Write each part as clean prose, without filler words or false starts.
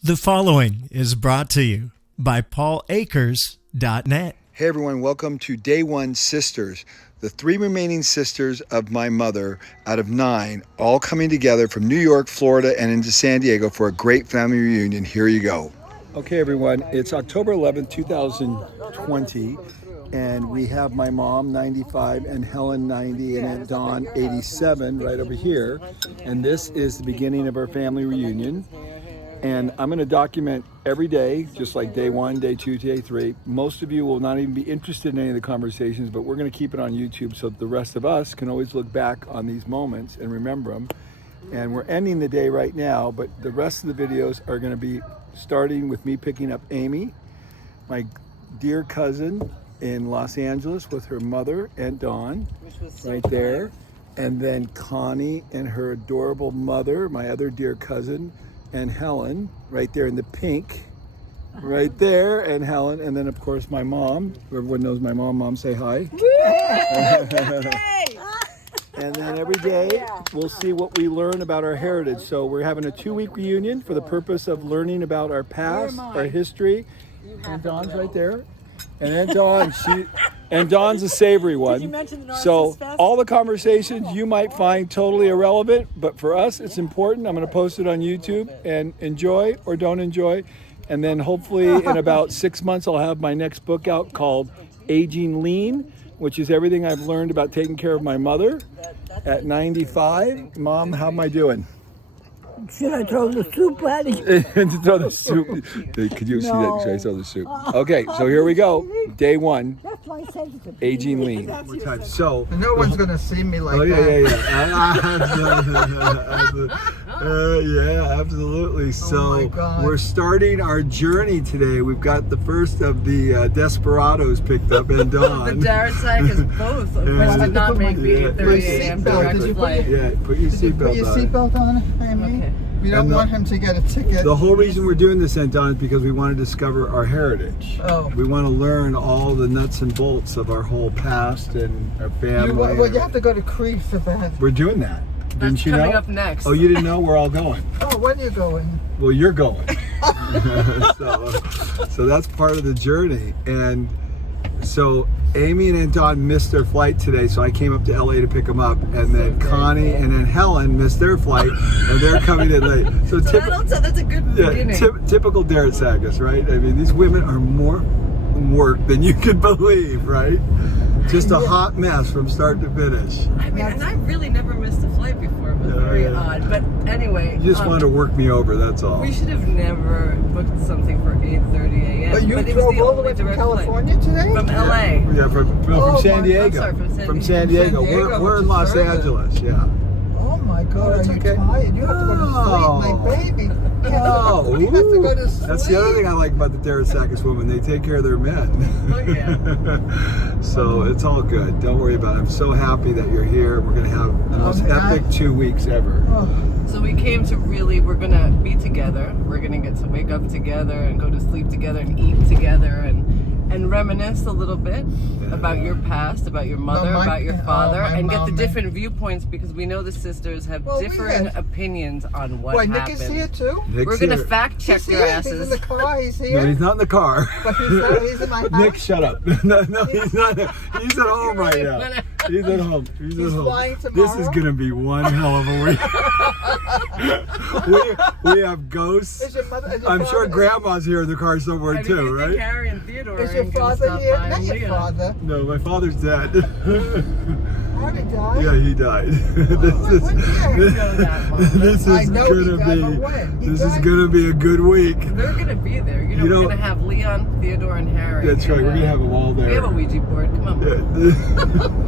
The following is brought to you by PaulAkers.net. Hey everyone, welcome to Day One Sisters, the 3 remaining sisters of my mother out of 9, all coming together from New York, Florida, and into San Diego for a great family reunion. Here you go. Okay everyone, it's October 11th, 2020, and we have my mom, 95, and Helen, 90, and Aunt Dawn, 87, right over here. And this is the beginning of our family reunion. And I'm going to document every day, just like day 1, day 2, day 3. Most of you will not even be interested in any of the conversations, but we're going to keep it on YouTube so that the rest of us can always look back on these moments and remember them. And we're ending the day right now, but the rest of the videos are going to be starting with me picking up Amy, my dear cousin in Los Angeles with her mother, Aunt Dawn, right there. And then Connie and her adorable mother, my other dear cousin, and Helen, right there in the pink, right there, and Helen, and then of course my mom. Everyone knows my mom. Mom, say hi. And then every day we'll see what we learn about our heritage. So we're having a 2-week reunion for the purpose of learning about our past, our history. And Dawn's right there. And Aunt Dawn, and Dawn's a savory one. So all the conversations you might find totally irrelevant, but for us it's important. I'm going to post it on YouTube, and enjoy or don't enjoy. And then hopefully in about 6 months I'll have my next book out called Aging Lean, which is everything I've learned about taking care of my mother at 95. Mom, how am I doing? Should I throw the soup at you? To throw the soup. Could you see that? Should I throw the soup? Okay, so here we go. Day 1. That's why I said it's a Aging lean. So no one's gonna see me like yeah, absolutely. So God. we're starting our journey today. We've got the first of the Desperados picked up, and Dawn. The Darsack is both, which did not make the 8:30 a.m. direct flight. Yeah, put your seatbelt on. Amy? Okay. We don't want him to get a ticket. The whole reason we're doing this, Aunt Dawn, is because we want to discover our heritage. Oh. We want to learn all the nuts and bolts of our whole past and our family. You have to go to Crete for that. We're doing that. Didn't you know? Coming up next. Oh, you didn't know? We're all going. Oh, when are you going? Well, you're going. so that's part of the journey. And so Amy and Aunt Dawn missed their flight today, so I came up to LA to pick them up. And then Connie and then Helen missed their flight, and they're coming in late. So that's a good beginning. Typical Darsack, right? I mean, these women are more work than you could believe, right? Just a hot mess from start to finish. I mean, and I really never missed a flight before. It was very odd. But anyway. You just wanted to work me over, that's all. We should have never booked something for 8:30 a.m. But you it drove was the all the only way from direct California flight. today? From LA. Yeah, from San Diego. I'm sorry, from San Diego. We're in Los Angeles, yeah. Oh my God, that's are you okay. tired? You have to go to sleep, my baby. Oh, you have to go to sleep. That's the other thing I like about the Darsack women. They take care of their men. Oh, yeah. So it's all good. Don't worry about it. I'm so happy that you're here. We're going to have the most epic 2 weeks ever. So we came to we're going to be together. We're going to get to wake up together and go to sleep together and eat together and reminisce a little bit about your past, about your mother, about your father, and get the different viewpoints, because we know the sisters have different opinions on what happened. Nick is here too? We're going to fact check your asses. He's in the car, he's here. No, he's not in the car. But he's in my house. Nick, shut up. No, he's not. He's at home right now. He's at home. He's at home. Flying tomorrow. This is going to be one hell of a week. we have ghosts. Is your I'm father, sure Grandma's here in the car somewhere too, right? Harry and Theodore is your father here? Not your father. No, my father's dead. Harry died? Yeah, he died. This is gonna be a good week. They're gonna be there. We're gonna have Leon, Theodore, and Harry. That's right. We're gonna have them all there. We have a Ouija board. Come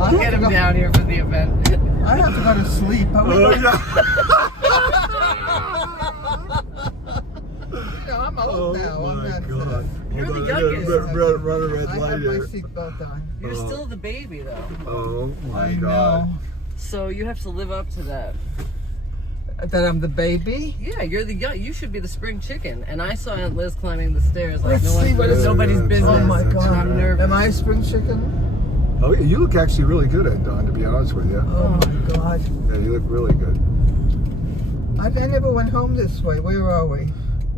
on. Get him down here for the event. I have to go to sleep. I'm old now. Oh my God. You're the youngest. Run a red I light have my here. seatbelt on. You're still the baby, though. Oh my I God. know. So you have to live up to that. That I'm the baby? Yeah, you should be the spring chicken. And I saw Aunt Liz climbing the stairs like Let's see what nobody's business. Oh my And God. I'm nervous. Am I a spring chicken? Oh, yeah, you look actually really good, Aunt Dawn, to be honest with you. Oh my God. Yeah, you look really good. I never went home this way. Where are we?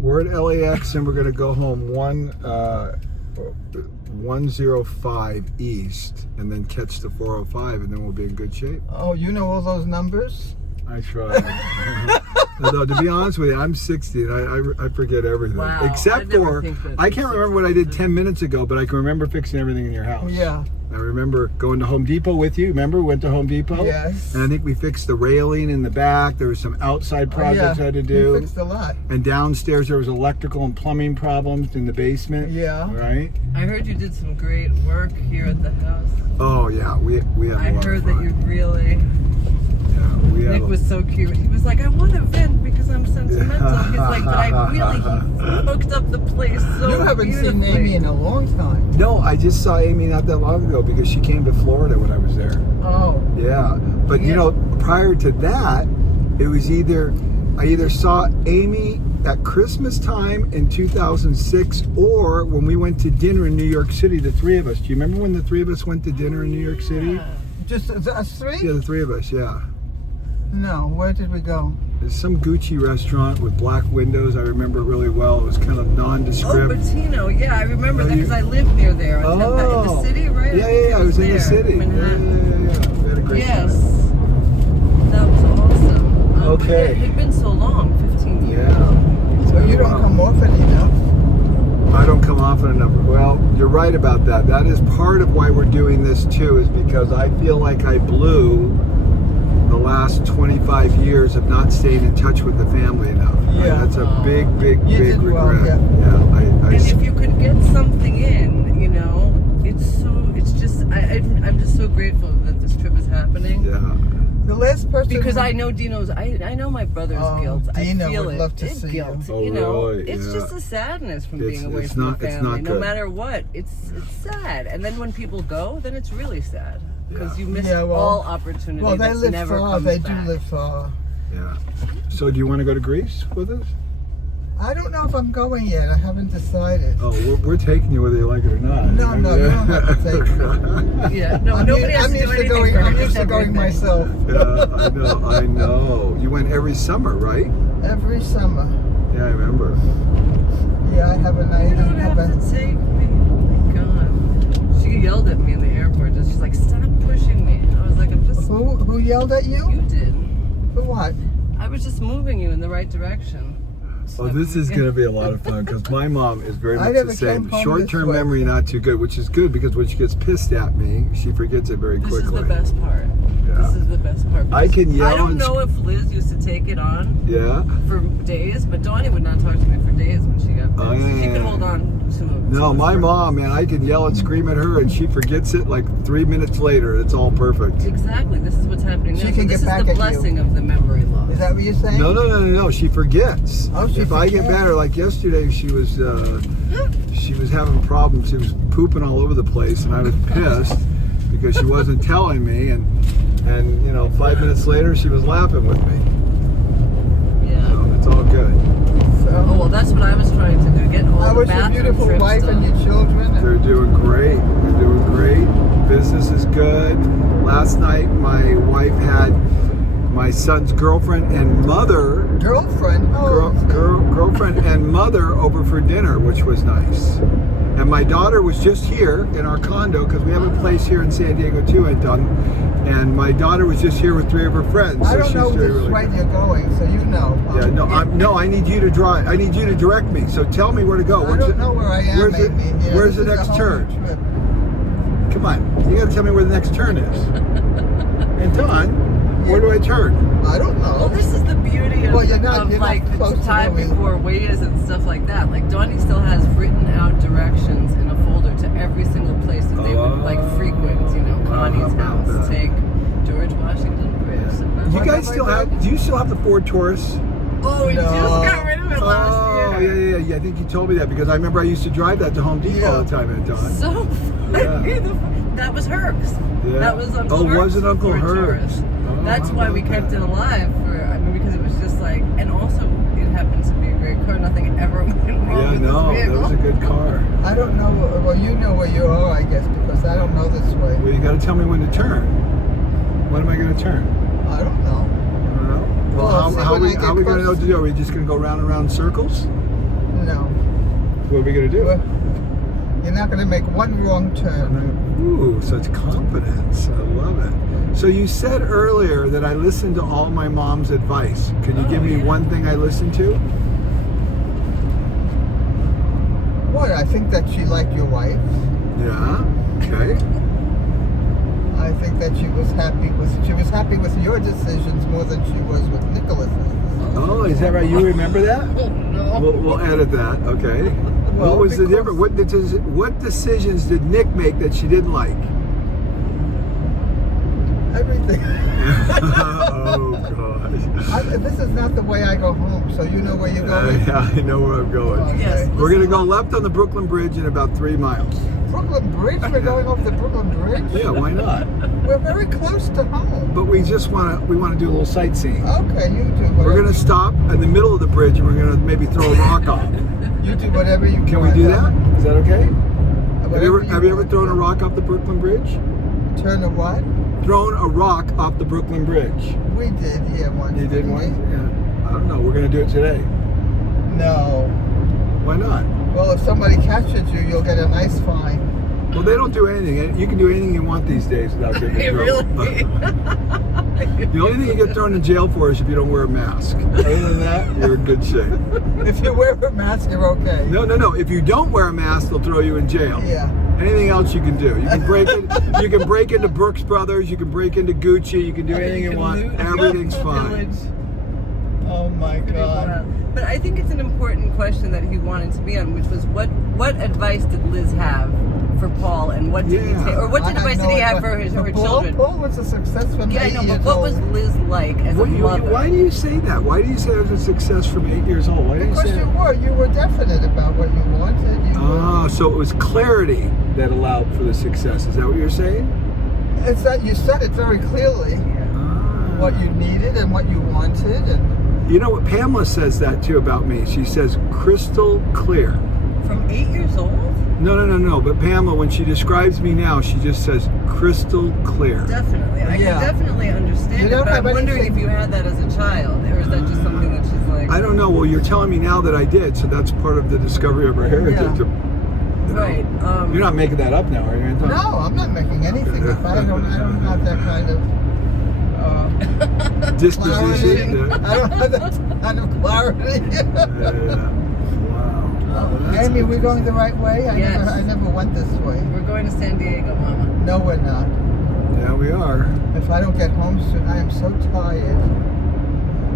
We're at LAX and we're going to go home 105 east and then catch the 405 and then we'll be in good shape. Oh, you know all those numbers? I try. Although, to be honest with you, I'm 60 and I forget everything. Wow, Except for, I can't remember what I did 10 minutes ago, but I can remember fixing everything in your house. Yeah. I remember going to Home Depot with you. Remember, we went to Home Depot? Yes. And I think we fixed the railing in the back. There was some outside projects I had to do. You fixed a lot. And downstairs there was electrical and plumbing problems in the basement. Yeah. Right? I heard you did some great work here at the house. Oh yeah, we had a lot I heard of that fun. you really. Yeah, we had Nick was so cute. He was like, I want to vent because I'm sentimental. He's like, but I really hooked up the place so You haven't seen beautifully. Amy in a long time. No, I just saw Amy not that long ago because she came to Florida when I was there. Oh. Yeah, but you Yeah. know, prior to that, it was I either saw Amy at Christmas time in 2006 or when we went to dinner in New York City, the three of us. Do you remember when the three of us went to dinner in New York City? Yeah. Just us three? Yeah, the three of us, yeah. No, where did we go? There's some Gucci restaurant with black windows. I remember it really well. It was kind of Oh, nondescript. Bertino. Yeah, I remember Oh, that because you- I lived near there. In the Oh. city, right? Yeah, I think I was in the there, city. Yeah. Manhattan. We had a great Yes. time. That was awesome. Okay. It had been so long, 15 years. Yeah. So you don't come often enough. I don't come often enough. Well, you're right about that. That is part of why we're doing this too, is because I feel like I blew the last 25 years of not staying in touch with the family enough. Yeah. That's a big, big, You big did well, regret. yeah. And if you could get something in, you know, it's just, I'm just so grateful that this trip is happening. yeah. The last person. Because I know Dino's, I know my brother's Oh, guilt. Dino I feel would it. love to It's see you. guilt. Oh, You know, really? it's Yeah. just a sadness from It's- being away it's from not- the it's family. not No good. matter what, it's sad. And then when people go, then it's really sad because Yeah. you miss Yeah, well- all opportunity. Well, they that's live never far. comes They back. do live far. Yeah. So do you want to go to Greece with us? I don't know if I'm going yet. I haven't decided. Oh, we're taking you whether you like it or not. No, you don't have to take me. Yeah, no, nobody has I'm to do used to anything going. for her, I'm used just to going everything. myself Yeah, I know. You went every summer, right? every summer. Yeah, I remember. Yeah, I haven't. I You don't didn't have have a. to take me. God. She yelled at me in the airport. She's like, stop pushing me. I was like, I'm just. Who yelled at you? You did. For what? I was just moving you in the right direction. Oh, this is going to be a lot of fun because my mom is very I much never the same. came home Short-term this way. memory not too good, which is good because when she gets pissed at me, she forgets it very This quickly. is the best part. Yeah. This is the best part. I can because yell I don't and know if Liz used to take it on Yeah. for days, but Donnie would not talk to me for days when she got Oh, pissed. yeah, She yeah, could yeah. hold on to No, to my for- mom, man, I can yell and scream at her and she forgets it like 3 minutes later. It's all perfect. Exactly. This is what's happening now. She can this get back is the at you. blessing of the memory loss. Is that what you're saying? No. She forgets. Oh, she if I get forgets. mad at her, like yesterday, she was having problems. She was pooping all over the place, and I was pissed because she wasn't telling me. And 5 minutes later, she was laughing with me. Yeah. So it's all good. Oh So, well, that's what I was trying to do. Get all how the was your bathroom beautiful trips wife done. and your children? They're doing great. They're doing great. Business is good. Last night, my wife had my son's girlfriend and mother. Girlfriend? Oh, Girlfriend and mother over for dinner, which was nice. And my daughter was just here in our condo because we have a place here in San Diego too, and my daughter was just here with 3 of her friends. I So don't she's know doing which really way good. you're going, so you know. Yeah, I need you to drive. I need you to direct me. So tell me where to go. I don't know where I am, where's it- Amy. Yeah, where's this the is a next whole turn? new trip. Come on, you got to tell me where the next turn is. And Don, where do I turn? I don't know. Well, this is the beauty of, Well, you're not like close the to time where we- before Waze and stuff like that. Like Donnie still has written out directions in a folder to every single place that they would like frequent. You know, Connie's how about house, that? take George Washington Bridge. You guys still have? Do you still have the Ford Taurus? Oh, we No. just got rid of it last Oh, year. yeah. I think you told me that because I remember I used to drive that to Home Depot all the time at Don. So funny. That was Herc's. Yeah. That was Uncle Oh, Herc's. was it Uncle Ford Herc's? Taurus. Oh, That's how why we about kept that? it alive because it was just like, and also it happened to be a great car. Nothing ever went wrong Yeah, with no, this that vehicle. was a good car. I don't know. Well, you know where you are, I guess, because I don't know this way. Well, you got to tell me when to turn. When am I going to turn? I don't know. I don't know. Well, Well, see, how when we I get going to know close- what to do? Are we just going to go round and round in circles? No. What are we going to do? You're not going to make one wrong turn. Ooh, such confidence. I love it. So you said earlier that I listened to all my mom's advice. Can you give me one thing I listened to? What? I think that she liked your wife. Yeah. Okay. I think that she was happy with your decisions more than she was with Nicholas's. Oh, is that right? You remember that? No. We'll edit that. Okay. Well, What was the because- difference? What decisions did Nick make that she didn't like? Everything. Oh gosh. This is not the way I go home, so you know where you're going? Yeah, I know where I'm going. Okay. Yes. We're gonna go left on the Brooklyn Bridge in about 3 miles. Brooklyn Bridge? We're going over the Brooklyn Bridge? Yeah, why not? We're very close to home. But we just wanna do a little sightseeing. Okay, you do whatever. We're gonna stop in the middle of the bridge and we're gonna maybe throw a rock off. You do whatever you want. Can we do that? Is that okay? Whatever Have you ever want. thrown a rock off the Brooklyn Bridge? Turn a what? Thrown a rock off the Brooklyn Bridge. We did, yeah, once. You did didn't once? we? Yeah. I don't know. We're gonna do it today. No. Why not? Well, if somebody catches you, you'll get a nice fine. Well, they don't do anything. You can do anything you want these days without getting in trouble. Really? The only thing you get thrown in jail for is if you don't wear a mask. Other than that, you're in good shape. If you wear a mask, you're okay. No. If you don't wear a mask, they'll throw you in jail. Yeah. Anything else you can do? You can break it. You can break into Brooks Brothers. You can break into Gucci. You can do anything you want. loot Everything's the fine. village. Oh my God. But I think it's an important question that he wanted to be on, which was what advice did Liz have for Paul, and what did he Yeah. say, or what I advice have did he no have idea. for her Paul, children? Paul was a successful Yeah, I 8 know, but years what was old. Liz like as a mother? Why do you say that? Why do you say I was a success from 8 years old? Why do you Because say you were definite about what you wanted. Ah, so it was clarity that allowed for the success. Is that what you're saying? It's that you said it very clearly Ah. what you needed and what you wanted, and You know what? Pamela says that too about me. She says crystal clear. From 8 years old? No. But Pamela, when she describes me now, she just says crystal clear. Definitely. I Yeah. can definitely understand You it, don't but I'm have wondering anything- if you had that as a child, or is that just something that she's like... I don't know. Well, you're telling me now that I did, so that's part of the discovery of her heritage. Yeah. Right. You're not making that up now, are you, Anton? no, I'm not making anything up. I don't have that kind of clarity. Disposition. Yeah. I don't have that kind of clarity. Yeah. Wow. Amy, we're going the right way? Yes. I never went this way. We're going to San Diego, Mama. No, we're not. Yeah, we are. If I don't get home soon, I am so tired.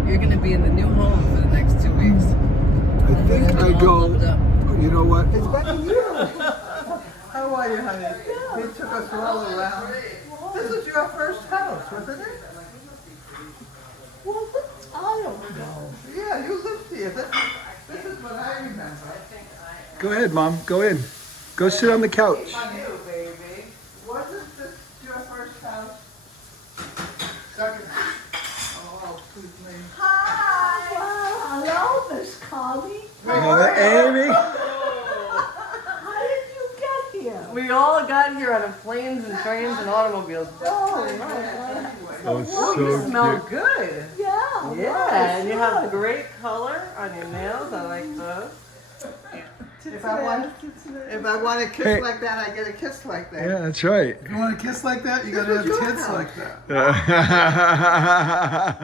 You're going to be in the new home for the next 2 weeks. I think I All go. loved up. You know what? It's been a year. How are you, honey? They took us all around. This is your first house, wasn't it? Well, I don't know. Yeah, you lived here. This is what I remember. Go ahead, Mom. Go in. Go sit on the couch. You, baby. Wasn't this your first house? Second. Oh, excuse me. Hi. Well, hello, Miss Connie. Amy. How did you get here? We all got here on planes and trains and automobiles. Oh, right. Oh, You smell good. Yeah. Yeah, and you have great color on your nails. I like those. If I want a kiss Hey. like that, I get a kiss like that. Yeah, that's right. You want a kiss like that? You gotta have This is your tits house. like that.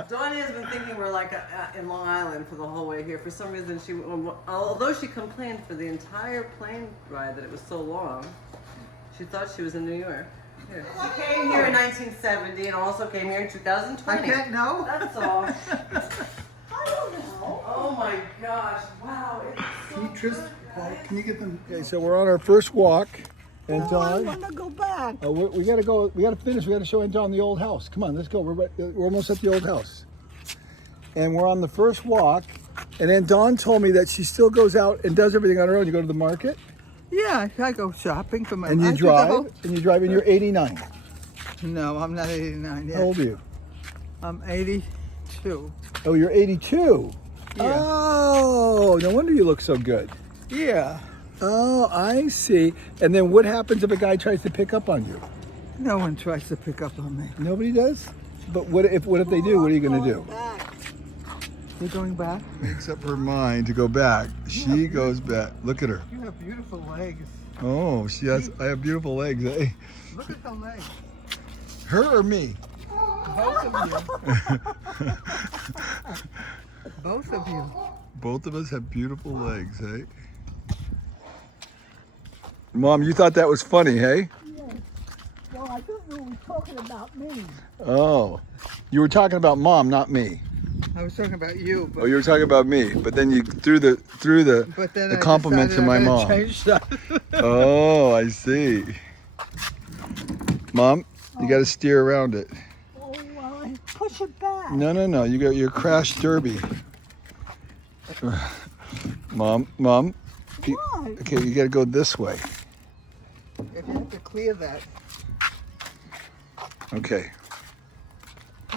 Donnie has been thinking we're like in Long Island for the whole way here. For some reason, although she complained for the entire plane ride that it was so long, she thought she was in New York. Here. She came here in 1970 and also came here in 2020. I can't know. That's all. I don't know. Oh my gosh! Wow, it's so Can you, Tristan, Paul, can you get them? Okay, so we're on our first walk. Oh, I Anton, want to go back. we gotta go. We gotta finish. We gotta show Anton the old house. Come on, let's go. We're almost at the old house, and we're on the first walk. And then Dawn told me that she still goes out and does everything on her own. You go to the market Yeah, I go shopping for my. and I you do the whole- drive. And you drive, and you're 89. No, I'm not 89 yet. How old are you? I'm 82. Oh, you're 82. Yeah. Oh, no wonder you look so good. Yeah. Oh, I see. And then what happens if a guy tries to pick up on you? No one tries to pick up on me. Nobody does? But what if they do? What are you going to do? Back. You're going back? Makes up her mind to go back. She goes back. Look at her. You have beautiful legs. Oh, she has. I have beautiful legs, eh? Look at the legs. Her or me? Both of you. Both of you. Both of us have beautiful legs, eh? Mom, you thought that was funny, hey? Yes. Well, I thought you were talking about me. Oh, you were talking about Mom, not me. I was talking about you, but, Oh, you were talking about me, but then you threw the but then the I compliment to decided my I'm gonna mom. change that. Oh, I see. Mom, you got to steer around it. Oh, well, I push it back. No. You got your crash derby. Mom. Why? Okay, you got to go this way. If you have to clear that. Okay.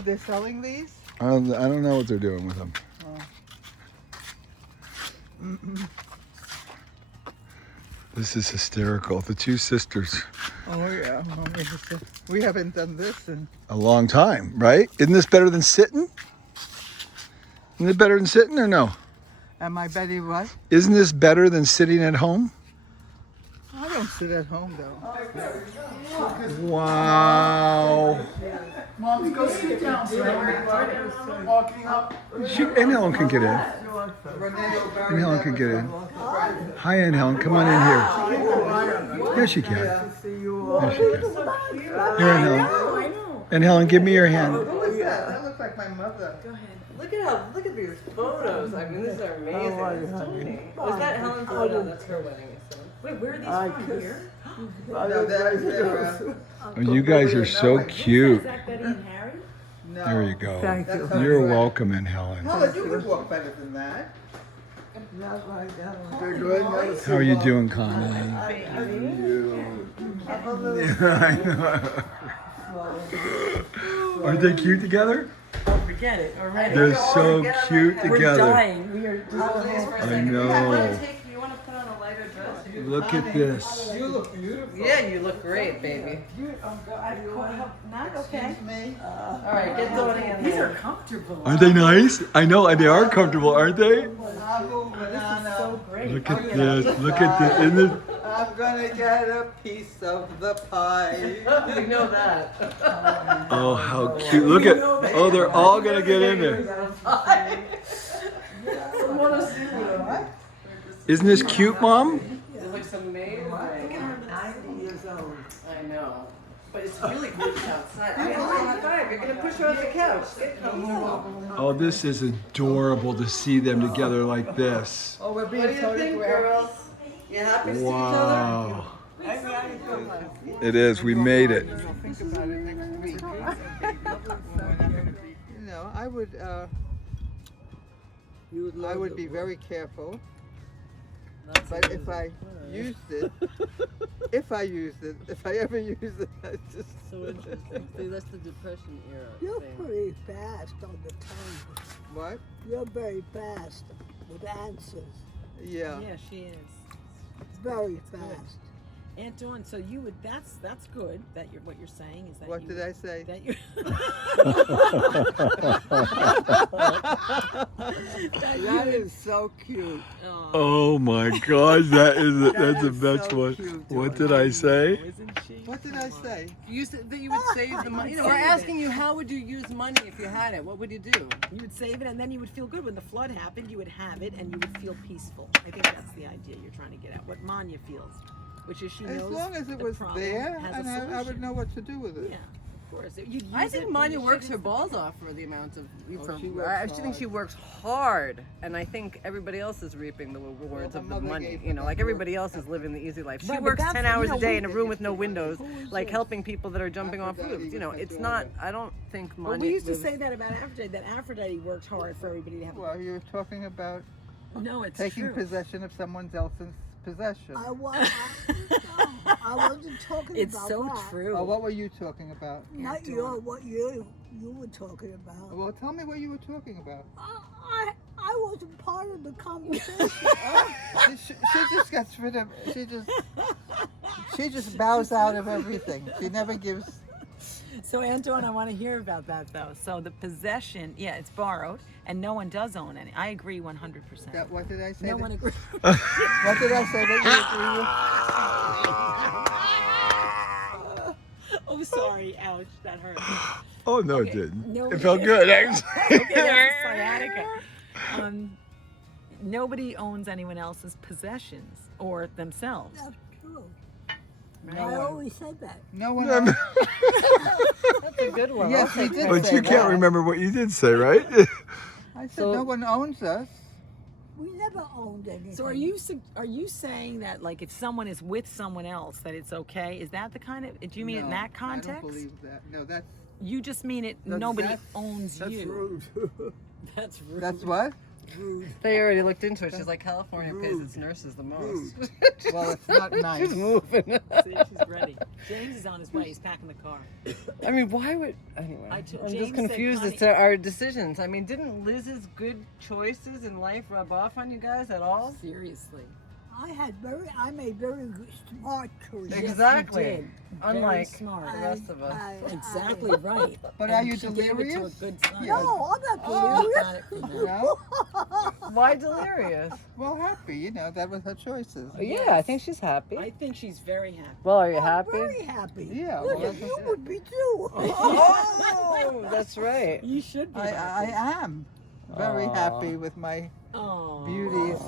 They're selling these? I don't know what they're doing with them. This is hysterical. The two sisters. Oh yeah. We haven't done this in A long time, right? Isn't this better than sitting? Isn't it better than sitting or no? Am I Betty what? Isn't this better than sitting at home? I don't sit at home though. Wow. Mom, go sit down. Walking up. And Helen can get in. And Helen can get in. Hi, Aunt Helen. Come on in here. Yes, she can. Yes, she can. Here, Aunt Helen. And Helen, give me your hand. Who is that? That looks like my mother. Go ahead. Look at these photos. I mean, these are amazing. It's stunning. Was that Helen's? Oh no, that's her wedding. Wait, where are these from? Here? No, they're, Oh, you guys are so cute. Is that Betty and Harry? no. There you go. Thank you. You're welcome, Aunt Helen. Helen, you could walk better than that. Not like that. They're good. How are you doing, Connie? I know. Aren't they cute together? Oh, forget it already. They're so cute We're together. dying. We are just. I know. You want to put on a lighter dress? Look at this. You look beautiful. Yeah, you look great, baby. Not okay. Me? All right, get going in These there. are comfortable. Aren't they nice? I know, they are comfortable, aren't they? So great. Look at this. Look at this. Isn't this? I'm gonna get a piece of the pie. We know that. Oh, how cute. Look at. Oh, they're all going to get in there. Isn't this cute, Mom? It looks amazing. 90 years old. I know. But it's really good outside. I mean, high five. You're going to push her off the couch. Get comfortable. Oh, this is adorable to see them together like this. Oh, we're What do being you so think, girls? You happy to see each other? Wow. It is. We made it. Think about it next week. You know, I would be very careful. But if I used it, if I ever used it, I just. So interesting. See, that's the Depression era You're thing. pretty fast on the tongue. What? You're very fast with answers. Yeah. Yeah, she is. Very fast. Aunt Dawn, so you would. That's good. That you're what you're saying is that. What you did would, I say? That you. That is so cute. Oh my gosh, that's the is best so one. cute. What did I say? Isn't she? What did I say? You said that you would save the money. You know, we're asking you, how would you use money if you had it? What would you do? You would save it, and then you would feel good when the flood happened. You would have it, and you would feel peaceful. I think that's the idea you're trying to get at. What Manya feels, which is she knows. As long as it the was problem there, has a and I would solution. know what to do with it. Yeah, of course. You'd use I think it when Manya the works shit her is- balls off for the amount of. she works I think hard. she works hard, and I think everybody else is reaping the rewards her of the mother money. gave You her know, that like work. everybody else is living the easy life. She Right, but works that's- 10 you hours know, a day we- in a room with no windows, like helping people that are jumping off Aphrodite roofs. You know, was it's doing not. it. I don't think Well, Manya. we used to lives- say that about Aphrodite. That Aphrodite worked hard for everybody to have. Well, you were talking about No, it's taking true. possession of someone else's possession. I wasn't talking It's about so that. true. Oh, what were you talking about? Not what you were talking about. Well, tell me what you were talking about. I wasn't part of the conversation. She just gets rid of. She just bows out of everything. She never gives. So Antoine, I want to hear about that though. So the possession, yeah, it's borrowed, and no one does own any. I agree 100%. What did I say? No one agrees. What did I say that you agree with? Oh, sorry. Ouch, that hurt. Oh, no, Okay, it didn't. nobody- It felt good, actually. Okay, that's sciatica. Nobody owns anyone else's possessions or themselves. That's true. Right? I always said that. No one. No, no. That's a good one. Yes, I'll we take did that. But you can't remember what you did say, right? I said So- no one owns us. We never owned anything. So are you saying that like if someone is with someone else that it's okay? Is that the kind of? Do you mean in No, that context? I don't believe that. No, that's You just mean it. That's- Nobody that's- owns That's you. rude. That's rude. that's what. Rude. They already looked into it. She's like, California pays its nurses the most. Well, it's not nice. She's moving. See, she's ready. James is on his way. He's packing the car. I mean, why would anyway? I I'm James just said confused as Connie- to our decisions. I mean, didn't Liz's good choices in life rub off on you guys at all? Seriously. I made very good, smart choices. Exactly. Yes, you did. Unlike Very smart. the rest of us. Exactly right. But And are you she gave it to a delirious? good son. No, I'm not She delirious. got it from that. No. Why delirious? Well, happy. You know, that was her choices. Yeah, I think she's happy. I think she's very happy. Well, are you I'm happy? very happy. Yeah, Look, well, if you would be too. Oh, that's right. You should be. I am very Aw. happy with my Oh. beauties.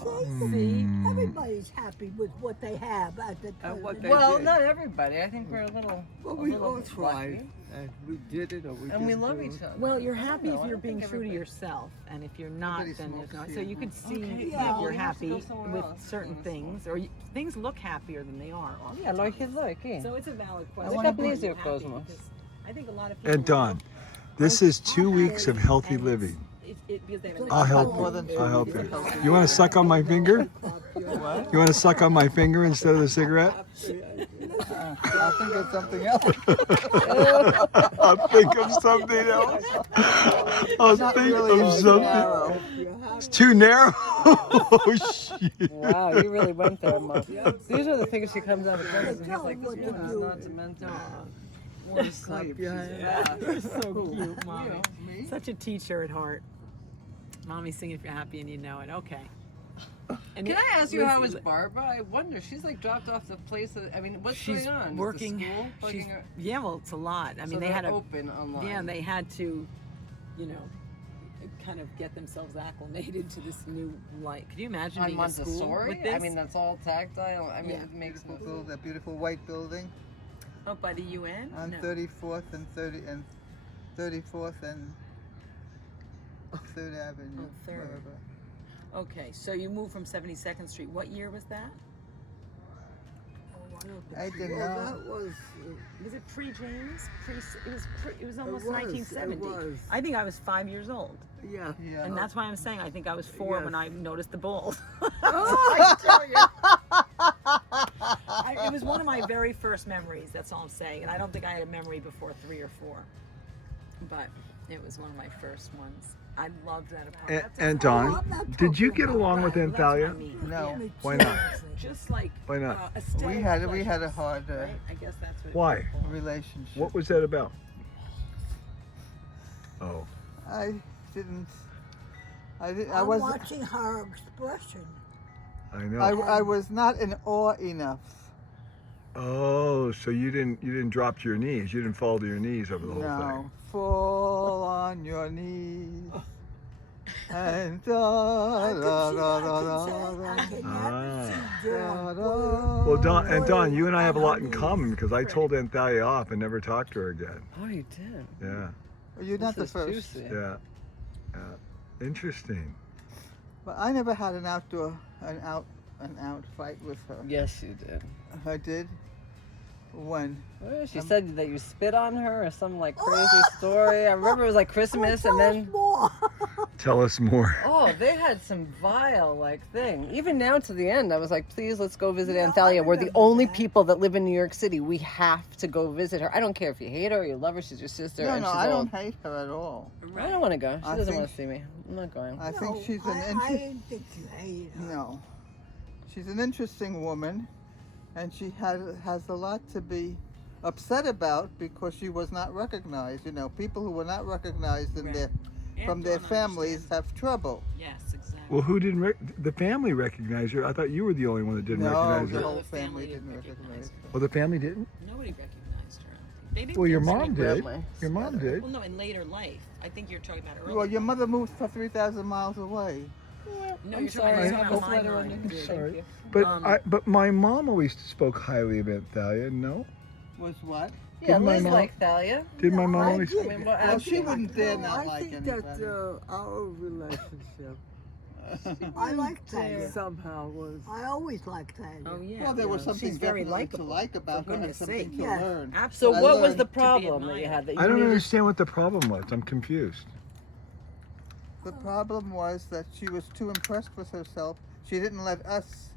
See? Everybody's happy with what they have at the time. what they Well, did. not everybody. I think we're a little. Well, a we little all lucky. tried, and we did it, or we And we didn't love do each it. other. Well, you're I don't happy know, if I you're don't being think true to everybody- yourself, and if you're not, Nobody then there's smokes no. So you could see Okay, if yeah, you're we have to go happy somewhere with else. certain things, or things look happier than they are. all the Yeah, like time. his like, eh? So it's a valid I question. think Why I've are you easier happy? cosmos. Because I think a lot of people. And Dawn, this is 2 weeks of healthy and living. because they have I'll help More you. than I'll help you. You want to suck on my finger? What? You want to suck on my finger instead of the cigarette? I'll think of something else. I'll think of something else. I'll Not think really of something. narrow. It's too narrow. Oh shit. Wow, you really went there, Mom. These are the things she comes out of class and he's Tell like, them what this to woman is do. not demented. More Clap sleep. your hands. Yeah, you're so cute, mommy. Me? Such a teacher at heart. Mommy's singing if you're happy and you know it. Okay. And Can I ask you how is listen, Barbara? I wonder. She's like dropped off the place. I mean, what's she's going on? Is working. the school bugging She's, her? yeah, well, it's a lot. I mean, So they they're had a open online. yeah, they had to, you know, kind of get themselves acclimated to this new life. Could you imagine on being a school Montessori. with this? I mean, that's all tactile. I mean, Yeah. it makes no Beautiful, that beautiful white building oh, by the UN. on No. 34th and 34th and 3rd Avenue. Oh, Third. wherever. Okay, so you moved from 72nd Street. What year was that? I didn't Well, know. that was. Was it pre-James? It was almost was, 1970. it was. I think I was 5 years old. Yeah. Yeah. And that's why I'm saying I think I was 4 Yes. when I noticed the bull. Oh! It was one of my very first memories, that's all I'm saying. And I don't think I had a memory before 3 or 4. But it was one of my first ones. I loved that apartment. And Dawn, did you get along with That's what I Anthalia? mean. No. Why not? Just like Why not? aesthetic We had a pleasures, hard right? I guess that's what Why? relationship. What was that about? Oh. I didn't. I I'm was. watching her expression. I know. I was not in awe enough. Oh, so you didn't drop to your knees. You didn't fall to your knees over the whole No. Fall on your knees. And da I da can da see, da I da can say, I Ah. can see da Dawn. da. Well, Dawn, you and I have a lot in common because I told Anthalia off and never talked to her again. Oh, you did. Yeah, You're not the This is first. juicy. yeah. Interesting. But I never had an out fight with her. Yes, you did. I did. When? Well, she said that you spit on her or some like crazy story. I remember it was like Christmas and then. More. Tell us more. Oh, they had some vile like thing. Even now to the end, I was like, please let's go visit Yeah, Anthalia. I We're the remember only that. people that live in New York City. We have to go visit her. I don't care if you hate her or you love her. She's your sister. No, and no, she's I old. don't hate her at all. I don't want to go. She I doesn't think- want to see me. I'm not going. I think No, she's an I interesting. didn't think you hated her. No, she's an interesting woman, and she has a lot to be upset about because she was not recognized. You know, people who were not recognized in Right. from their families have trouble. Yes, exactly. Well, who didn't? The family recognized her. I thought you were the only one that didn't No, recognize the her. whole family didn't recognize her. Well, the family didn't. Nobody recognized her. I don't think. They didn't. Well, your think so. mom did. grandma. Your mom did. Well, no, in later life. I think you're talking about earlier. Well, your mother moved for 3,000 miles away. No, I'm you're sorry. talking I about have my this letter on mind. you. Sorry. But but my mom always spoke highly about Thalia. No. Was what? Yeah, Didn't my Liz mom- like Thalia. Did my No, mom I always? did. I mean, what, Well, she wouldn't dare No, not I like think anybody. that our relationship I like Tanya. somehow was. I always liked Tanya. Oh yeah. Well, there was something She's very definitely to likable. like about for her and goodness something sake. to Yes. learn. So Absolutely. what was the learned to be problem that you admired. had? That you I don't needed- understand what the problem was. I'm confused. The problem was that she was too impressed with herself. She didn't let us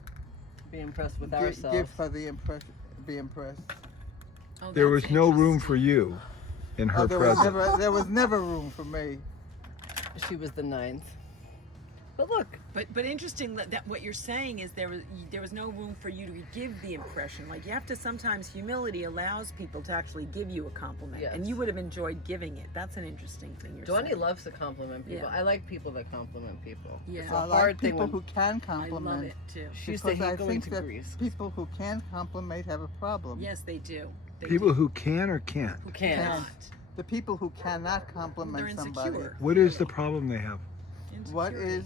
Be impressed with gi- ourselves. give her the impression, be impressed. Oh, There that's was no room interesting. for you in her There was presence. there was never room for me. She was the 9th. But look, But interesting that what you're saying is there was no room for you to give the impression. Like you have to sometimes humility allows people to actually give you a compliment, Yes. and you would have enjoyed giving it. That's an interesting thing you're Donnie saying. loves to compliment people. Yeah. I like people that compliment people. Yeah. It's a I hard like thing people when who can I love compliment. it too. she used to Because I hate going think to that Greece. people who can compliment have a problem. Yes, they do. They People do. who can or can't. Who can't? Cannot. The people who cannot They're compliment somebody. insecure. What is the problem they have? What Insecurity. is?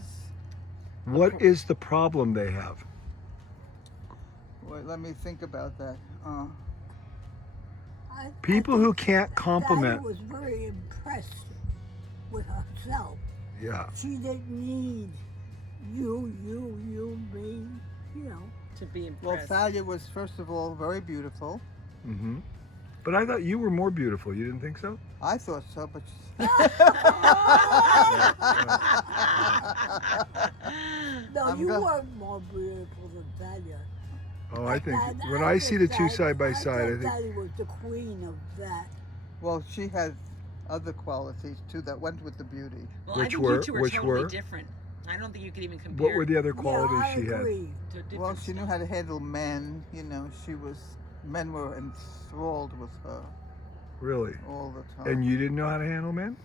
What is the problem they have? Wait, let me think about that. People who can't compliment. Tanya was very impressed with herself. Yeah. She didn't need you, me, you know. to be Well, impressed. Thalia was first of all very beautiful. Mm-hmm. But I thought you were more beautiful. You didn't think so? I thought so, but No, I'm you go- weren't more beautiful than Tanya. Oh, I think And when I see the two thought side by side, I think. Tanya was the queen of that. well, she had other qualities too that went with the beauty. Well, Which I think were- you two are which totally were? different. I don't think you could even compare. What were the other qualities yeah, I she had? agree. to different Well, she knew stuff. how to handle men. You know, men were enthralled with her Really? all the time. And you didn't know how to handle men?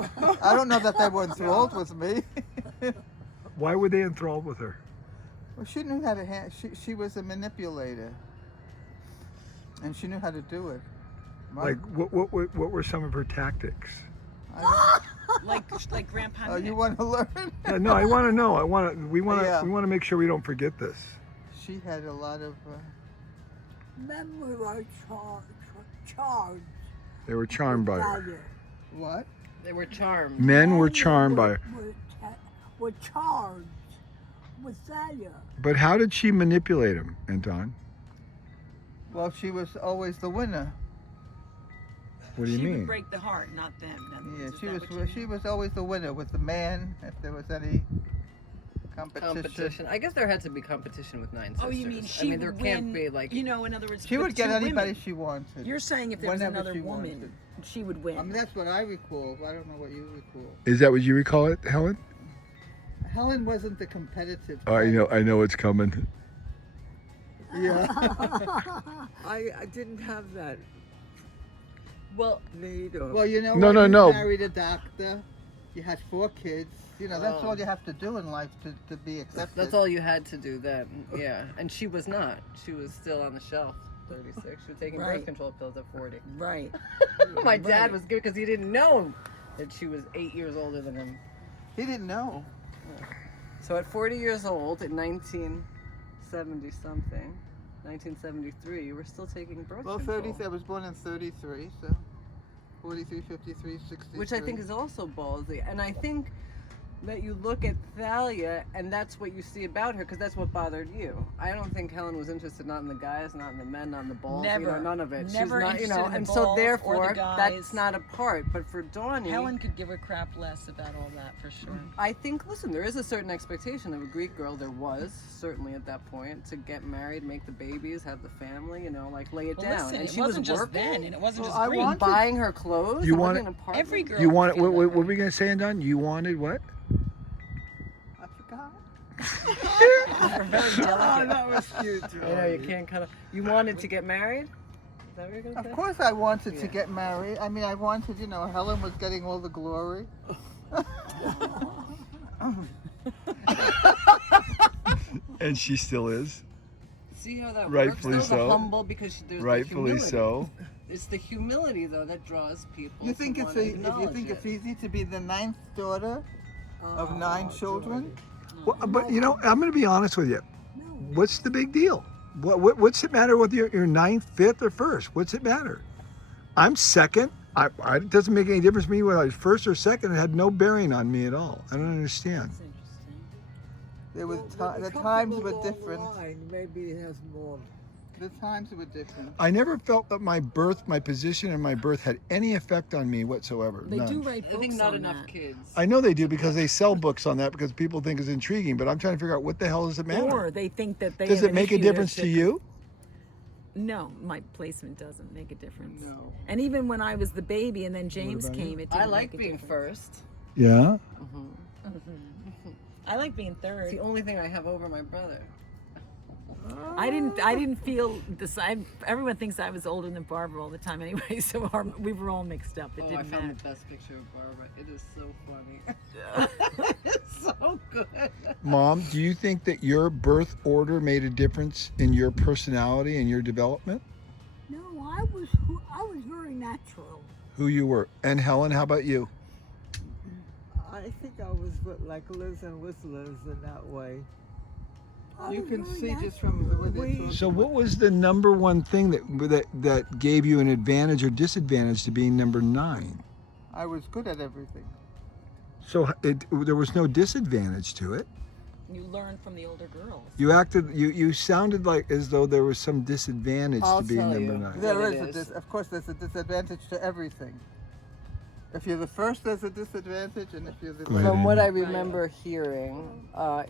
I don't know that they were enthralled with me. Why were they enthralled with her? Well, she knew how to she was a manipulator, and she knew how to do it. Like, what were some of her tactics? like Grandpa. Oh, you Nick. want to learn? Yeah, no, I want to know. We want Yeah. to make sure we don't forget this. She had a lot of. Men were charged. They were charmed by her. Tanya. What? They were charmed. Men were charmed by her. Were charged with Thalia. But how did she manipulate him, Anton? Well, she was always the winner. What do you She mean? would break the heart, not them. in other Yeah, words. Is she that was. what you mean? She was always the winner with the man. If there was any competition. I guess there had to be competition with 9 sisters. Oh, you mean she I mean, there would can't win, be like. you know, in other words, She with would get two anybody women. she wanted. You're saying if there was Whenever another she woman, wanted. she would win. I mean, that's what I recall. I don't know what you recall. Is that what you recall it, Helen? Helen wasn't the competitive. Oh, I know it's coming. Yeah. I didn't have that Well, need or. Well, you know. No, what? no, You no. married a doctor. You had 4 kids. You know, that's Oh. all you have to do in life to be accepted. that's all you had to do then. Yeah. And she was not. She was still on the shelf. 36. She was taking birth Right. control pills at 40. Right. My dad was good because he didn't know that she was 8 years older than him. He didn't know. So at 40 years old, in 1970 something, 1973, you were still taking birth Well, control. 30. I was born in 33, so 43, 53, 63. Which I think is also ballsy. And I think that you look at Thalia and that's what you see about her because that's what bothered you. I don't think Helen was interested not in the guys, not in the men, not in the balls, Never. none of it. Never She's not, interested in the and balls so or the therefore guys. that's not a part. But for Donnie, Helen could give a crap less about all that for sure. I think, listen, there is a certain expectation of a Greek girl. There was, certainly at that point, to get married, make the babies, have the family, like lay it Well, down. listen, and it she wasn't was just working. then, and it wasn't Well, just I Greek. want- Buying her clothes. You and want living in an apartment. Every girl. You wanted feel what that were way. we gonna say, Anton? You wanted what? I forgot. We're very Oh, delicate. that was cute, I know you can't kind of. You wanted to get married? Is that what you're gonna say? Of course I wanted to get married. I mean, I wanted, Helen was getting all the glory. And she still is. See how that Rightfully works? Though? so. The humble because there's Rightfully the humility. so. It's the humility though that draws people. You think to it's wanna if you acknowledge think it. it's easy to be the 9th daughter of 9 children? Well, but I'm going to be honest with you. What's the big deal? What's it matter whether you're 9th, 5th, or 1st? What's it matter? I'm 2nd. It doesn't make any difference to me whether I was 1st or 2nd. It had no bearing on me at all. I don't understand. There was Well, the come times from a were long different. line, maybe it has more. The times were different. I never felt that my position in my birth had any effect on me whatsoever. They None. do write books I think not on enough that. kids. I know they do because they sell books on that because people think it's intriguing, but I'm trying to figure out what the hell does it matter? Or they think that they Does have it an make a issue difference that- to you? No, my placement doesn't make a difference. No. And even when I was the baby and then James came, it didn't I like make a being difference. first. Yeah. I like being It's third. the only thing I have over my brother. I didn't feel this. Everyone thinks I was older than Barbara all the time anyway, so we were all mixed up. It Oh, I didn't found matter. the best picture of Barbara. It is so funny. It's so good. Mom, do you think that your birth order made a difference in your personality and your development? No, I was very natural. Who you were? And Helen, how about you? I think I was like Liz and Whistlers in that way. You was can very see just natural. from the way they We- talk. So what was the number one thing that gave you an advantage or disadvantage to being number 9? I was good at everything. So there was no disadvantage to it. You learn from the older girls. You sounded like as though there was some disadvantage I'll to being tell number you. 9. There What is, it is. of course, there's a disadvantage to everything. If you're the first, there's a disadvantage, and if you're the ahead. From what I remember hearing, I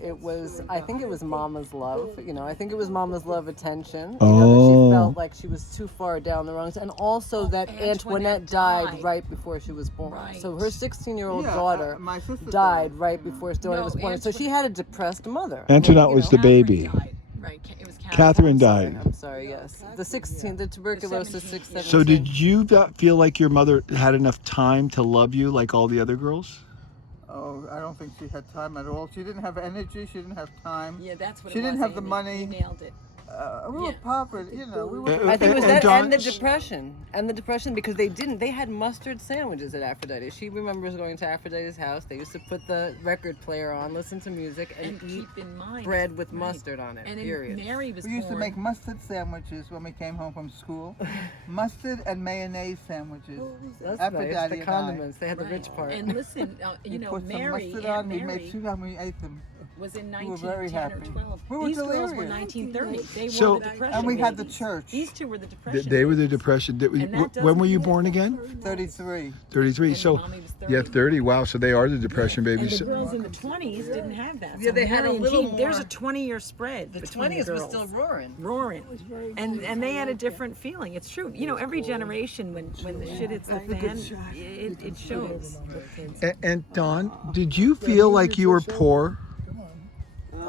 think it was Mama's love. I think it was Mama's love attention. That Oh. she felt like she was too far down the wrong. And also that Antoinette died right before she was born. Right. So her 16-year-old Yeah, daughter my sister died right before her daughter No, was born. So she Antoinette- had a depressed mother. Antoinette was the baby. Catherine died. Right, it was Catherine died. I'm sorry, yes. The 16, the tuberculosis 617. So did you feel like your mother had enough time to love you like all the other girls? Oh, I don't think she had time at all. She didn't have energy. She didn't have time. Yeah, that's what She it didn't was, have the Amy. money. You nailed it. We were Yeah. poverty, we were. I think it was And that Dawn- and the depression. And the depression because they had mustard sandwiches at Aphrodite. She remembers going to Aphrodite's house. They used to put the record player on, listen to music, and And eat keep in mind bread with right. mustard on it, And period. Mary was We used to born. make mustard sandwiches when we came home from school. Mustard and mayonnaise sandwiches. That's Aphrodite nice. The and I. condiments. They had the Right. rich part. And listen, We Mary, put some mustard Aunt on. We Mary made sure that we ate them. was in We were very 1910 or happy. 12. We were These girls were delirious. 1930. They So- were the depression And we had the babies. church. These two were the depression. They were the babies. depression. And that does When were you make born again? 33. 33. And So Mommy was 30. yeah, 30. Wow. So they are the depression And babies. the girls in the 20s didn't have that. Yeah, So they had Mary a and little Jean, There's more- a 20-year spread The between 20s the was girls. still roaring. Roaring, and they had a different feeling. It's true. Every generation when the shit hits the fan, it shows. And Dawn, did you feel like you were poor?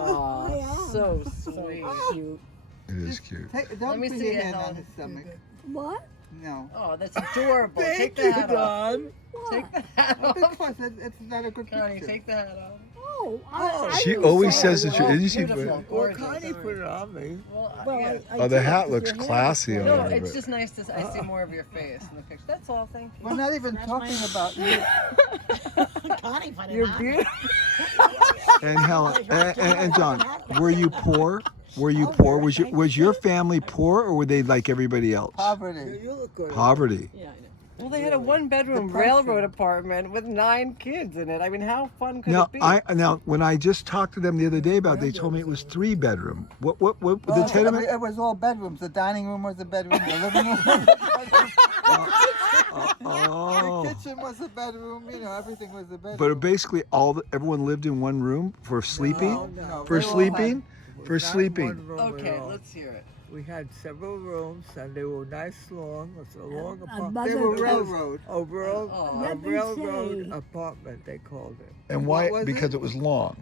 Oh, so sweet. Cute. It is cute. Don't me put see your it, hand on Helen. his stomach. What? No. Oh, that's adorable. Take the hat off. Take the hat off. Because it's not a good Connie, picture. take the hat off. Oh, I She didn't always say says the that. truth. Isn't she? Beautiful. Well, Gorgeous. Connie put it on me. Well, Well, yeah. I Oh, the did, hat because looks your hair classy was on No, her. it's but- just nice to I see more of your face in the picture. That's all. Thank you. We're not even talking about you. Connie put it You're on. beautiful. And Helen and Dawn, were you poor? Were you poor? Was your family poor, or were they like everybody else? Poverty. You look good. Poverty. Yeah, I know. Well, they had a one-bedroom Depression. railroad apartment with 9 kids in it. I mean, how fun could Now, it be? now when I just talked to them the other day about it, they told me it was 3-bedroom. What the Well, tenement? it was all bedrooms. The dining room was a bedroom. The living room was a bedroom. Oh. The kitchen was a bedroom. Everything was a bedroom. But basically, everyone lived in one room for sleeping. No, For they all sleeping. It For was not sleeping. one room at Okay, all. let's hear it. We had several rooms, and they were nice long. It's a long apartment. They were railroad. A Oh. railroad apartment, they called it. And What why? was Because it? it was long.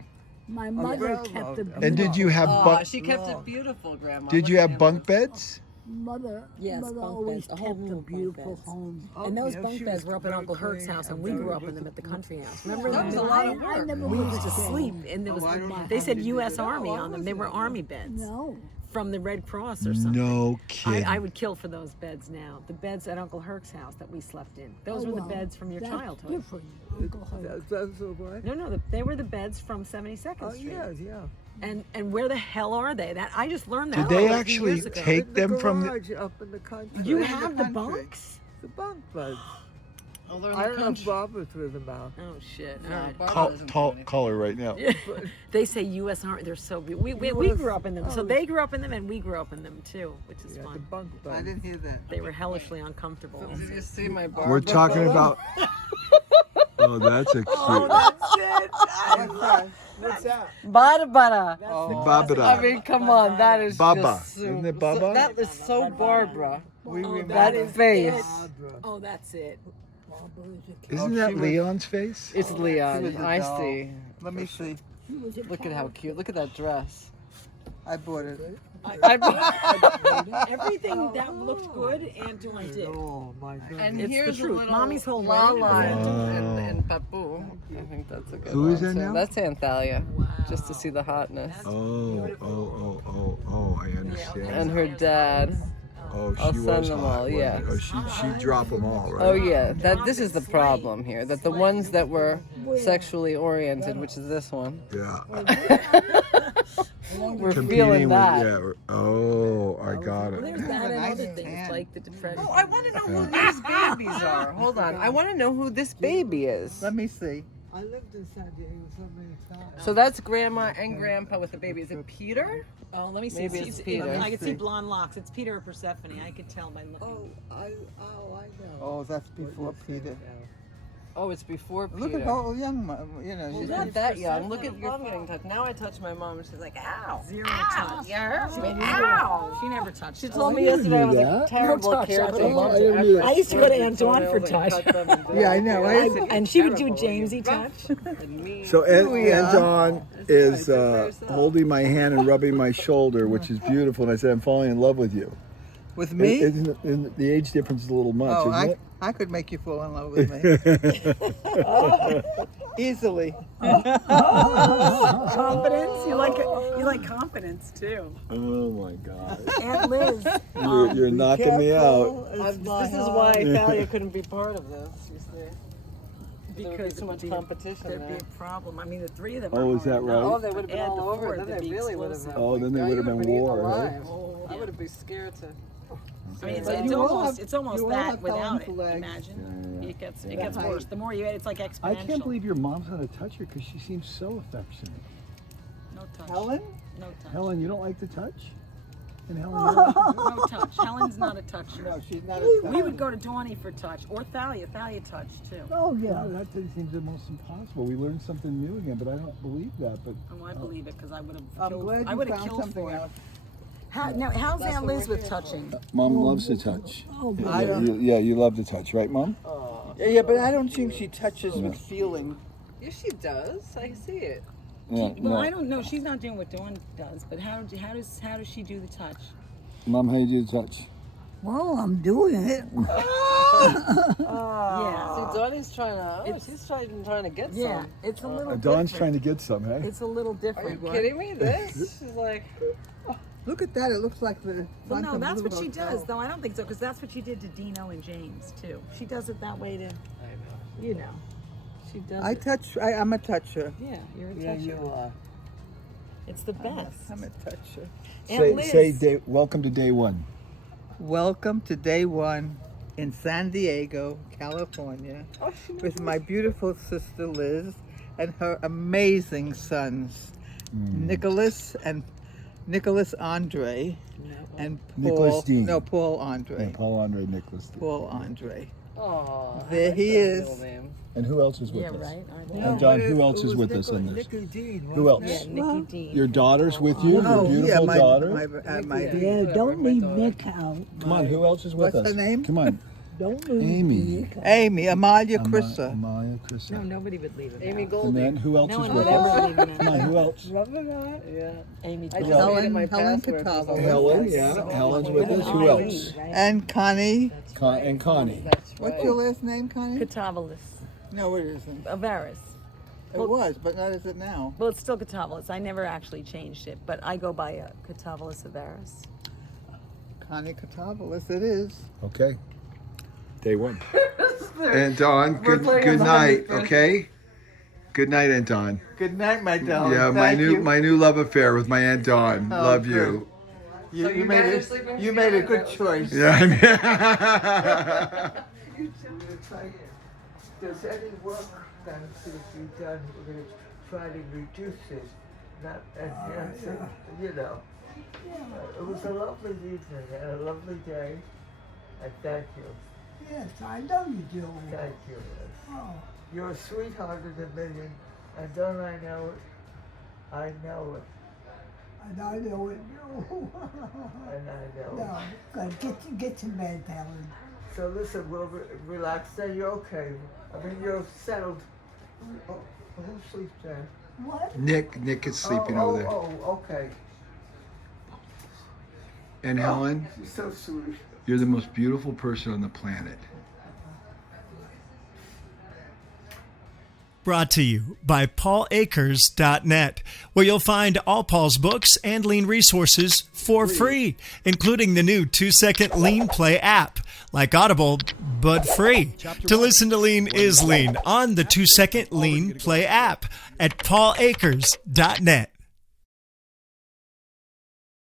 My mother kept a And did you have She kept it beautiful, Grandma. Did you Look at have bunk him. beds? mother. Yes, mother bunk always beds, a whole kept room a of bunk beautiful beds. home. And those yeah, bunk she beds was were up at very Uncle Herc's clean house, and and we very grew up in them at the country house. Remember That in was the a middle? lot of I work. never We was used to ashamed. sleep, and there was. I don't know They how said you did U.S. it. Army No, I on them. They were wasn't. Army beds No. from the Red Cross or something. No kidding. I would kill for those beds now. The beds at Uncle Herc's house that we slept in. Those were the beds from your that's childhood. Different. Uncle Herc. Those are what? No, they were the beds from 72nd Oh, Street. yeah. And where the hell are they? That I just learned that. Did they a few actually years ago. take In the them from the... garage up in the country. You in the have the country. bunks? the bunk beds. Oh, they're in I the don't know if country. Barbara threw them out. Oh shit! All No, right. Barbara doesn't do anything. Call her right now. They say U.S. Army. They're so beautiful. We grew up in them, so they grew up in them, and we grew up in them too, which is Yeah, the fun. bunk I beds. didn't hear that. They were hellishly uncomfortable. Did you see my Barbara? We're talking photo? about... Oh, that's a cute... What's that? Bada. Barbara. I mean, come on, that is Baba. just so, Isn't it Baba? that is so Barbara. We remember. That face. Barbara. Oh, that's it. Isn't that Leon's face? It's She was Leon. a I doll. see. Let me see. Look at how cute. Look at that dress. I bought it. Everything that looked good, Aunt Dawn did. Oh, my goodness. And It's the here's a truth. little Mommy's whole Lala wedding was and Papu. I think that's a good Who one. is that too. now? That's Aunt Thalia. Just to see the hotness. Oh, I understand. And her dad. Oh, she I'll was send them hot, all, wasn't yeah. it? Oh, she'd drop them all, right? Oh yeah, this is the problem here. That the ones that were sexually oriented, which is this one, Yeah. we're Competing feeling with- that. yeah. Oh, I got There's it. that and nice other tan. things like the depression. Oh, I want to know who these babies are. Hold on, I want to know who this baby is. Let me see. I lived in San Diego so many times. So that's Grandma and Grandpa with the baby. Is it Peter? Oh, let me see. Maybe it's Peter. I could see blonde locks. It's Peter or Persephone. I could tell by looking. I know. Oh, that's before Peter. Oh, it's before Peter. Look at how young, you know. She's she's not that young. Look at your mom getting touched. Now I touch my mom and she's like, ow. Zero touch. You hurt me. She Ow. She never touched. She us. told me yesterday I was a terrible touch, caretaker. I didn't do that. I used to go to Aunt Dawn for touch. Yeah, I know. And she would do Jamesy touch. So Aunt Dawn is holding my hand and rubbing my shoulder, which is beautiful. And I said, I'm falling in love with you. With me? Isn't the age difference is a little much, Oh, isn't it? I could make you fall in love with me. Easily. Confidence. You like confidence too. Oh my God. Aunt Liz. You're knocking me out. This is why Thalia couldn't be part of this, you see. There would be Because too much there'd be- competition There'd be there. a problem. I mean, the three of them. Oh, are is that hard right? enough. Oh, they would have been Add all the over. fourth, Then it'd they be really would have explosive. been. Oh, then they would have been war, right? I would have been scared to. I mean, But it's you all almost have- it's almost you all that have without it. powerful legs. Imagine it gets height. worse. The more you eat, it's like exponential. I can't believe your mom's gonna touch her because she seems so affectionate. No touch. Helen? No touch. Helen, you don't like to touch? And Helen, you don't like to No touch. Helen's not a toucher. No, she's not a We would go to Dawny for touch, or Thalia. Thalia touched too. Oh, No, yeah. that seems almost impossible. We learned something new again, but I don't believe that. But Oh, I believe it because I would have. I'm glad I you would have found killed something for it. else. Now, how's Aunt Liz with touching? Mom loves to touch. Oh, I don't- You love to touch, right, Mom? Yeah, but I don't think she touches with feeling. Yes, she does. I see it. Yeah, Well, I don't know. She's not doing what Dawn does, but how does she do the touch? Mom, how do you do the touch? Well, I'm doing it. Yeah. See, Donnie's trying to. She's trying to get Yeah, some. it's a little. Dawn's different. trying to get some, hey? It's a little Are you different. kidding me? This? She's like. Look at that. It looks like the. Well, no, Mountain that's Blue what she Hotel. does, though. I don't think so, because that's what she did to Dino and James too. She does it that way to, you know, she does. I it. touch. I'm a toucher. Yeah, you're a Yeah, toucher. you are. It's the best. I'm a toucher. Aunt Liz. Say welcome to day one. Welcome to day one in San Diego, California, with my beautiful sister Liz and her amazing sons, Nicholas Andre and Paul. Nicholas Dean. No, Paul Andre. Yeah, Paul Andre Nicholas. Paul Andre. Oh. There he is. And who else is with Yeah, us? right. And John, who else is with us in this? Nicky Dean. Who else? Yeah, Nikki Dean. Your daughter's with you? Your Oh, beautiful yeah, daughter? my Yeah, don't leave Nick out. Come on, who else is with What's us? her name? Come on. Don't lose Amy. me. Amy, Amalia, Krista. Amalia, Krista. No, nobody would leave it. Amy And Golding. then who else No is one with would ever us? leave it. Come on, who else? Remember that? Yeah. Amy I just Golding. made it my Helen password. Catawba. Helen, yeah. Helen's with us. Who else? And Connie. And Connie. That's right. What's your last name, Connie? Catawbalis. No, it isn't. Avaris. It was, but not is it now? Well, it's still Catawbalis. I never actually changed it, but I go by Catawbalis Avaris. Connie Catawbalis, it is. Okay. Day one. And Dawn, We're good playing on the night, honeypot. okay? Good night, Aunt Dawn. Good night, my darling. Yeah, my new love affair with my Aunt Dawn. Oh, Love good. you. So you guys are sleeping You made a together? good choice. Yeah, I mean, Does any work that needs to be done, we're going to try to reduce it, not enhance it, you know. It was a lovely evening and a lovely day, and thank you. Yes, I know you do. Thank you, Liz. Oh, You're a sweetheart in a million, and don't I know it? I know it, and I know it too. and I know it. No, good. Get to bed, Helen. So listen, we'll relax there, you're okay. I mean, you're settled. Oh, who sleeps there? What? Nick is sleeping over there. Oh, okay. And Helen, She's so sweet. you're the most beautiful person on the planet. Brought to you by paulakers.net, where you'll find all Paul's books and lean resources for free, including the new 2-second lean play app, like Audible, but free. To listen to Lean is Lean on the 2-second lean play app at paulakers.net.